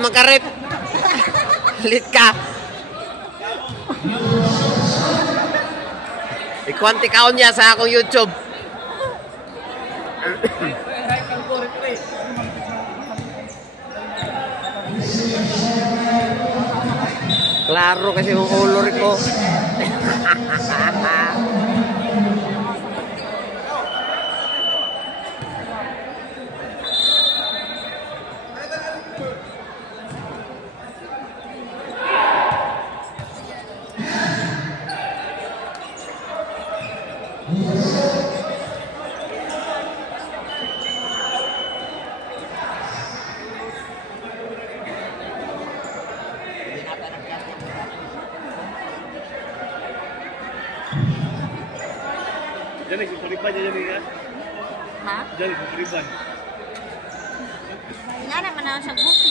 magkarip. Lit ka. Ikwanti kaon niya sa akong YouTube. Klaro kasi yung color ko. Jadi kuriban jadi kan? Ha? Jadi kuriban. Nga naman ako sa book.